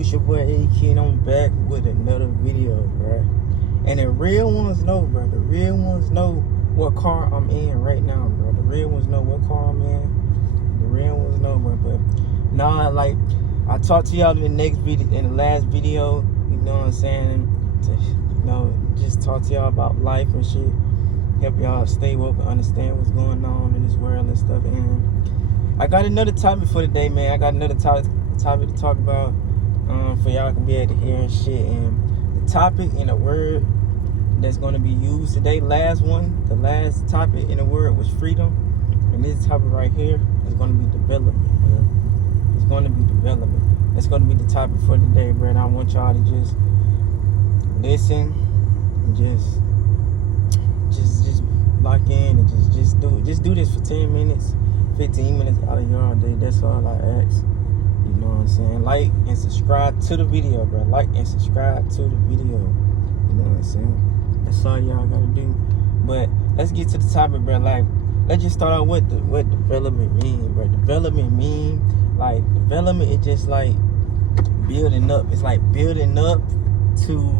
it's your boy A-Kid. I'm back with another video, bro. And the real ones know, bro. The real ones know what car I'm in right now, bro. The real ones know what car I'm in. The real ones know, bro. But nah, like I talked to y'all in the next video, in the last video. You know what I'm saying? To, just talk to y'all about life and shit. Help y'all stay woke and understand what's going on in this world and stuff. And I got another topic for today, man. I got another topic to talk about for y'all can be able to hear and shit. And the topic in a word that's going to be used today, the last topic in the word was freedom. And this topic right here is going to be development, man. It's going to be development. That's going to be the topic for today, bro. And I want y'all to just listen and just lock in and just do this for 10 minutes, 15 minutes out of your day. That's all I ask. You know what I'm saying? Like and subscribe to the video, bro. Like and subscribe to the video. You know what I'm saying? That's all y'all gotta do. But let's get to the topic, bro. Like, let's just start out with what development mean, bro. Development is just like building up. It's like building up to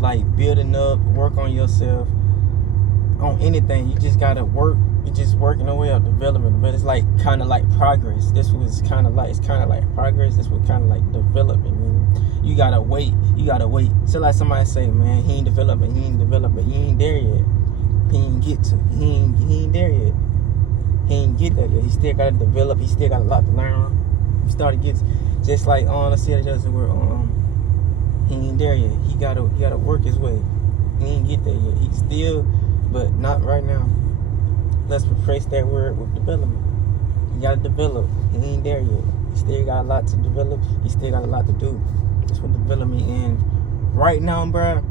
like building up, work on yourself on anything. You just gotta work. You're just working your way up development, but it's like kind of like progress. This was kind of like, it's kind of like progress. This was kind of like development, man. You gotta wait. So like somebody say, man, he ain't developing. He ain't there yet. He ain't there yet. He ain't get there yet. He still gotta develop. He still got a lot to learn. He started getting just like let's say the other word. He ain't there yet. He gotta work his way. He ain't get there yet. He still, but not right now. Let's replace that word with development. You gotta develop. He ain't there yet. He still got a lot to develop. He still got a lot to do. That's what development is. Right now, bro,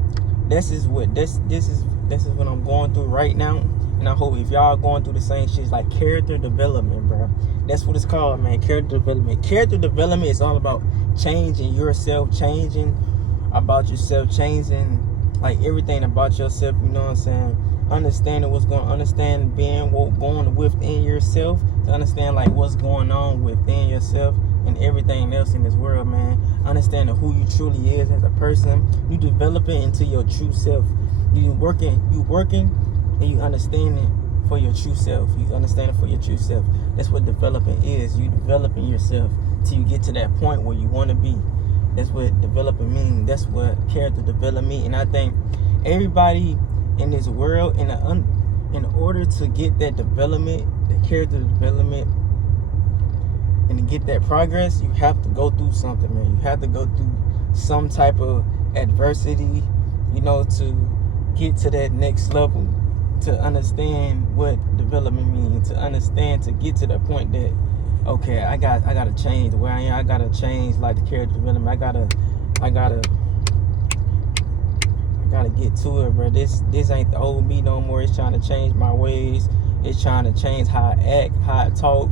this is what I'm going through right now. And I hope if y'all going through the same shit, it's like character development, bro. That's what it's called, man. Character development. Character development is all about changing yourself, changing like everything about yourself. You know what I'm saying? Understanding what's going on, going within yourself, to understand like what's going on within yourself and everything else in this world, man. Understanding who you truly is as a person. You developing into your true self. You working and you understanding for your true self. You understand it for your true self. That's what developing is. You developing yourself till you get to that point where you want to be. That's what developing means. That's what character development. And I think everybody in this world, in order to get that development, that character development, and to get that progress, you have to go through something, man. You have to go through some type of adversity, you know, to get to that next level, to understand what development means, to get to the point that, okay, I gotta change the way I am. I gotta change like the character development. I gotta get to it, bro. This ain't the old me no more. It's trying to change my ways. It's trying to change how I act, how I talk.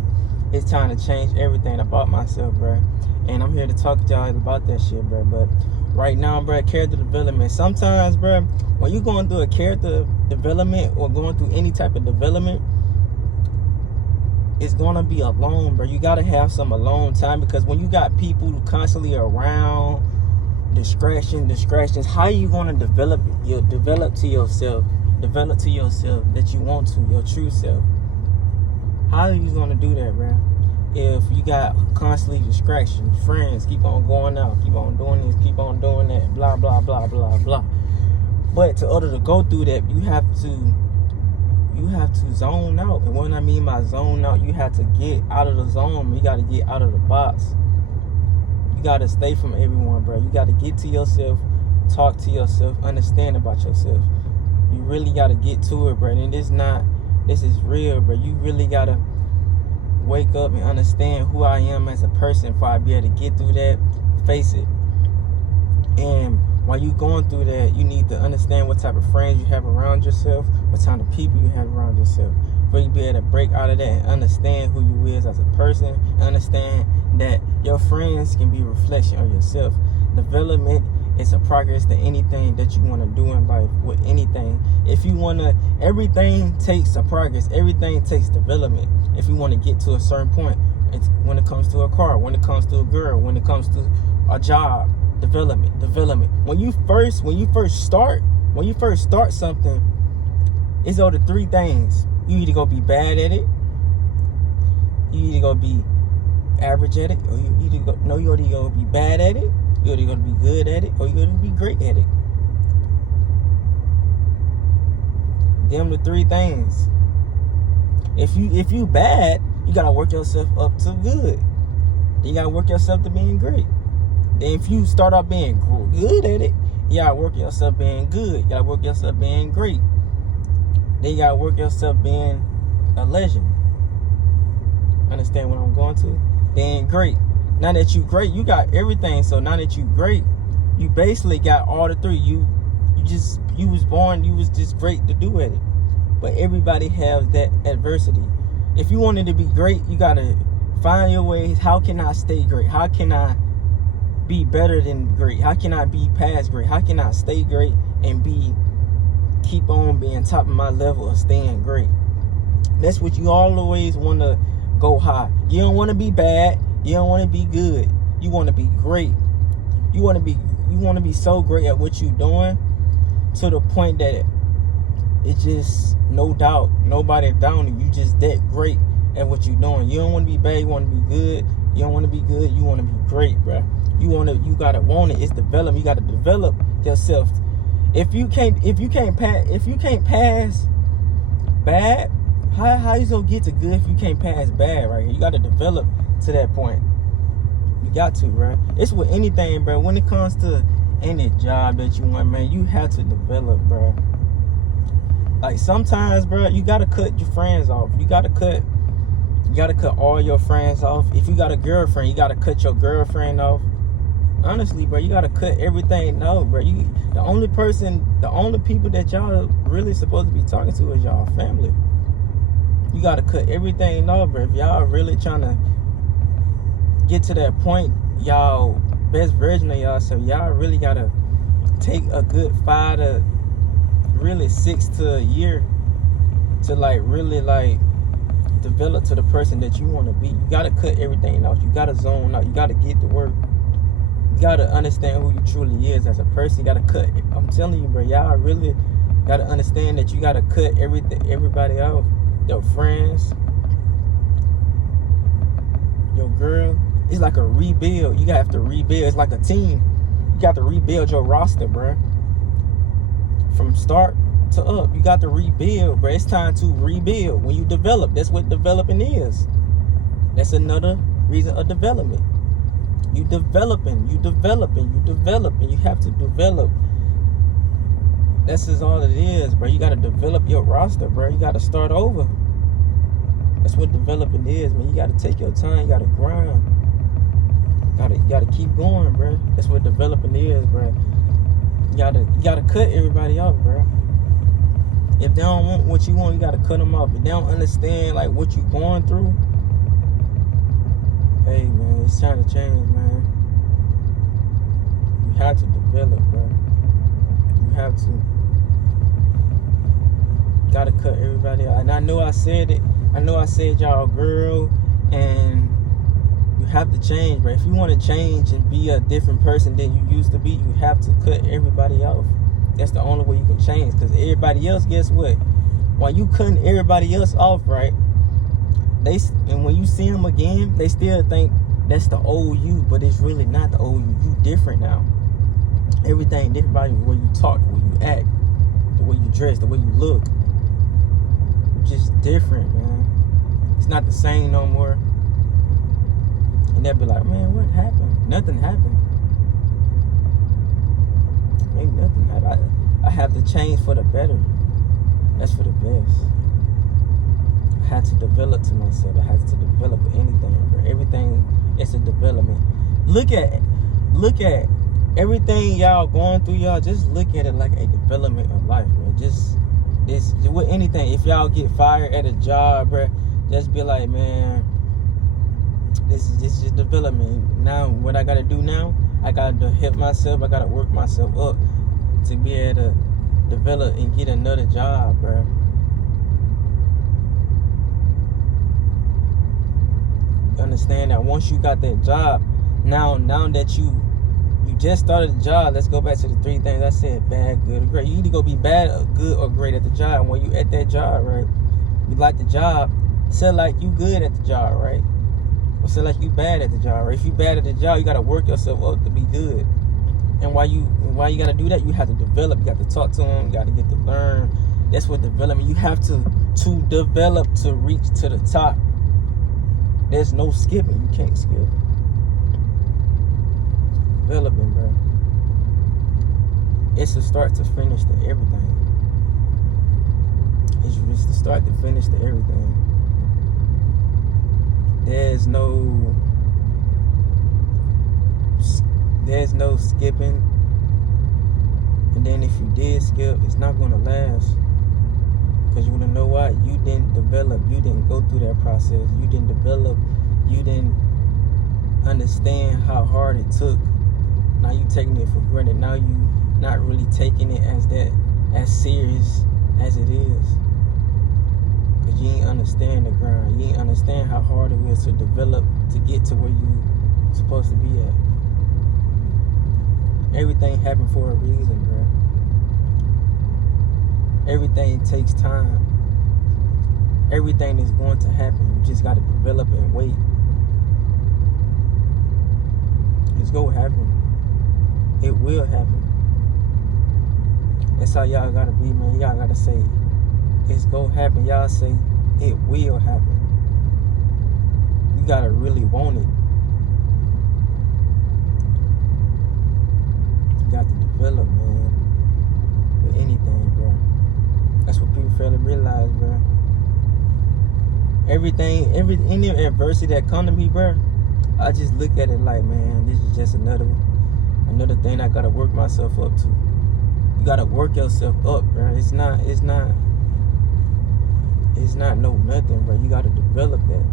It's trying to change everything about myself, bro. And I'm here to talk to y'all about that shit, bro. But right now, bro, character development. Sometimes, bro, when you going through a character development or going through any type of development, it's gonna be alone, bro. You gotta have some alone time, because when you got people constantly around, distractions, how you gonna develop it? You'll develop to yourself that you want to, your true self. How are you gonna do that, bro? If you got constantly distractions, friends keep on going out, keep on doing this, keep on doing that, blah blah blah blah blah. But in order to go through that, you have to zone out. And what I mean by zone out, you have to get out of the zone. You got to get out of the box. You got to stay from everyone, bro. You got to get to yourself, talk to yourself, understand about yourself. You really got to get to it, bro. And this is real, bro. You really got to wake up and understand who I am as a person before I be able to get through that, face it. And while you going through that, you need to understand what type of friends you have around yourself, what type of people you have around yourself. For you to be able to break out of that and understand who you is as a person, understand that your friends can be a reflection of yourself. Development is a progress to anything that you want to do in life, with anything. If you want to, everything takes a progress, everything takes development. If you want to get to a certain point, It's when it comes to a car, when it comes to a girl, when it comes to a job, development. When you first start something, it's all the three things. You either gonna be bad at it, you either gonna be average at it, or you either gonna be bad at it, you either gonna be good at it, or you're gonna be great at it. Them the three things. If you bad, you gotta work yourself up to good. Then you gotta work yourself to being great. Then if you start out being good at it, you gotta work yourself being good. You gotta work yourself being great. Then you gotta work yourself being a legend. Understand what I'm going to? Being great. Now that you great, you got everything. So now that you great, you basically got all the three. You was born, you was just great to do at it. But everybody has that adversity. If you wanted to be great, you gotta find your ways. How can I stay great? How can I be better than great? How can I be past great? How can I stay great and keep on being top of my level of staying great? That's what you always want to go high. You don't want to be bad. You don't want to be good. You want to be great. You want to be so great at what you're doing to the point that it's just no doubt, nobody down you. You just that great at what you're doing. You don't want to be bad. You want to be good. You don't want to be good. You want to be great, bro. You gotta want it. It's development. You gotta develop yourself. If you can't pass bad, how you gonna get to good if you can't pass bad? Right here, you gotta develop to that point. You got to, bro. It's with anything, bro. When it comes to any job that you want, man, you have to develop, bro. Like sometimes, bro, you gotta cut your friends off. You gotta cut all your friends off. If you got a girlfriend, you gotta cut your girlfriend off. Honestly, bro, you gotta cut everything off, bro. The only people that y'all really supposed to be talking to is y'all family. You gotta cut everything off, bro. If y'all really trying to get to that point, y'all best version of y'all, so y'all really gotta take a good 5 to really 6 to a year to really develop to the person that you want to be. You gotta cut everything off. You gotta zone out. You gotta get to work. You gotta understand who you truly is as a person. You gotta cut. I'm telling you, bro, y'all really gotta understand that you gotta cut everybody off. Your friends, your girl. It's like a rebuild. You have to rebuild. It's like a team. You got to rebuild your roster, bro. From start to up, you got to rebuild, bro. It's time to rebuild. When you develop, that's what developing is. That's another reason of development. You developing. You have to develop. That's just all it is, bro. You got to develop your roster, bro. You got to start over. That's what developing is, man. You got to take your time. You got to grind. You gotta keep going, bro. That's what developing is, bro. You gotta cut everybody off, bro. If they don't want what you want, you gotta cut them off. If they don't understand like what you going through, hey man, it's time to change, man. You have to develop, bro. You have to. Gotta cut everybody out. And I know I said it. I know I said y'all girl, and you have to change, bro. If you want to change and be a different person than you used to be, you have to cut everybody off. That's the only way you can change. Because everybody else, guess what? While you cutting everybody else off, right? And when you see them again, they still think that's the old you, but it's really not the old you. You different now. Everything different about you. The way you talk, the way you act, the way you dress, the way you look. You're just different, man. It's not the same no more. And they'll be like, man, what happened? Nothing happened. Ain't nothing happened. I have to change for the better. That's for the best. I had to develop to myself. I had to develop anything, bro. Everything is a development. Look at everything y'all going through, y'all. Just look at it like a development of life, bro. Just with anything. If y'all get fired at a job, bro, just be like, man, this is just development. Now, what I gotta do now, I gotta help myself. I gotta work myself up to be able to develop and get another job, bro. understand that once you got that job, now that you just started the job, let's go back to the 3 things I said: bad, good, or great. You either go be bad, or good, or great at the job. When you at that job, right? You like the job, say like you good at the job, right? Or say like you bad at the job, right? If you bad at the job, you gotta work yourself up to be good. And why you gotta do that? You have to develop. You got to talk to them. You got to get to learn. That's what development. You have to develop to reach to the top. There's no skipping. You can't skip. Developing, bro. It's a start to finish to everything. It's just the start to finish to everything. There's no skipping. And then if you did skip, it's not gonna last. Because you wanna know why? You didn't develop. You didn't go through that process. You didn't develop. You didn't understand how hard it took. Now you taking it for granted. Now you not really taking it as serious as it is. Because you ain't understand the grind. You ain't understand how hard it is to develop to get to where you supposed to be at. Everything happened for a reason, bro. Everything takes time. Everything is going to happen. You just got to develop and wait. It's going to happen. It will happen. That's how y'all got to be, man. Y'all got to say, it's going to happen. Y'all say, it will happen. You got to really want it. You got to develop, man. With anything, bro. That's what people fail to realize, bro. Any adversity that come to me, bro, I just look at it like, man, this is just another thing I gotta work myself up to. You gotta work yourself up, bro. It's not no nothing, bro. You gotta develop that.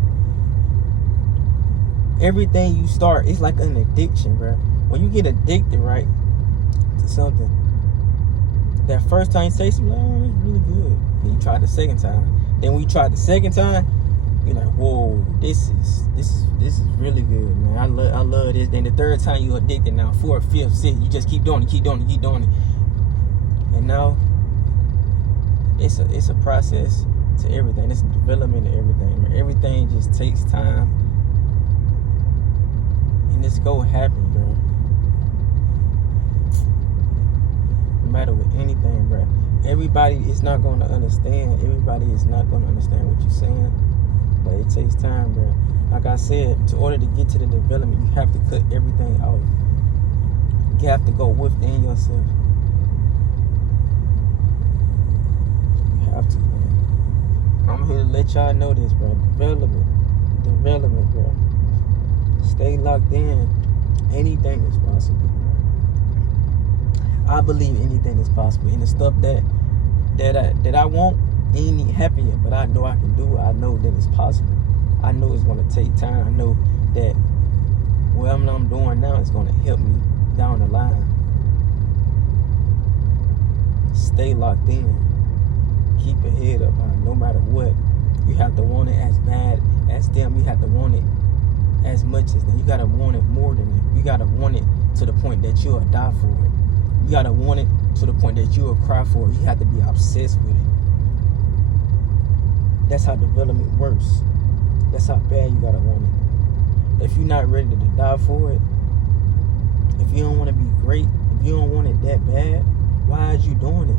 Everything you start, it's like an addiction, bro. When you get addicted, right, to something, that first time you say something, oh, it's really good. Then you try the second time. Then when you try the second time, you're like, whoa, this is really good, man. I love this. Then the third time you're addicted now. Fourth, fifth, sixth, you just keep doing it. And now it's a process to everything. It's a development to everything. Everything just takes time. And it's gonna happen, bro. No matter with anything, bro. Everybody is not gonna understand. Everybody is not gonna understand what you're saying. But it takes time, bro. Like I said, in order to get to the development, you have to cut everything out. You have to go within yourself. You have to, man. I'm here to let y'all know this, bro. Development, bro. Stay locked in. Anything is possible, bro. I believe anything is possible. And the stuff that I want ain't happen yet, but I know I can do it. I know that it's possible. I know it's gonna take time. I know that what I'm doing now is gonna help me down the line. Stay locked in. Keep your head up high, no matter what. You have to want it as bad as them. You have to want it as much as them. You gotta want it more than them. You gotta want it to the point that you'll die for it. You gotta want it to the point that you'll cry for it. You have to be obsessed with it. That's how development works. That's how bad you gotta want it. If you're not ready to die for it, if you don't want to be great, if you don't want it that bad, why is you doing it?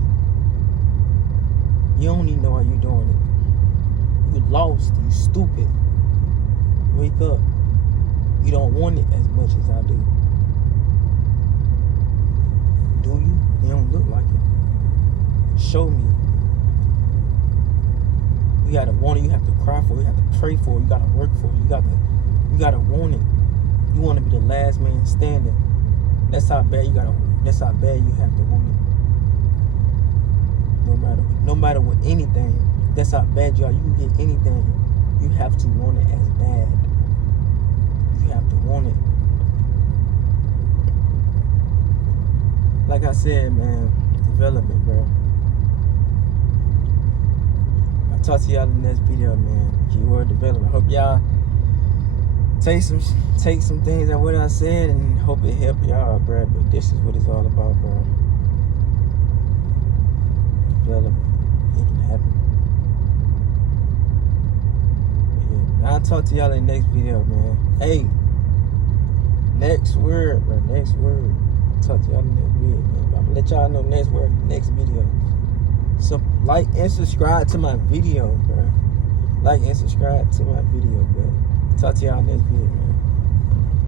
You don't even know why you're doing it. You lost. You stupid. Wake up. You don't want it as much as I do. Do you? You don't look like it. Show me. You gotta want it. You have to cry for it. You have to pray for it. You gotta work for it. You gotta want it. You want to be the last man standing. That's how bad you gotta. That's how bad you have to want it. No matter what anything. That's how bad you are. You can get anything. You have to want it as bad. You have to want it. Like I said, man, development, bro. I'll talk to y'all in the next video, man. Keyword development. Hope y'all take some things of what I said and hope it help y'all, bro. But this is what it's all about, bro. It can happen. But yeah, I'll talk to y'all in the next video, man. Hey, next word, bro. Next word. Talk to y'all in the next video, man. I'm gonna let y'all know next word, next video. So like and subscribe to my video, bro. Like and subscribe to my video, bro. Talk to y'all next video, man.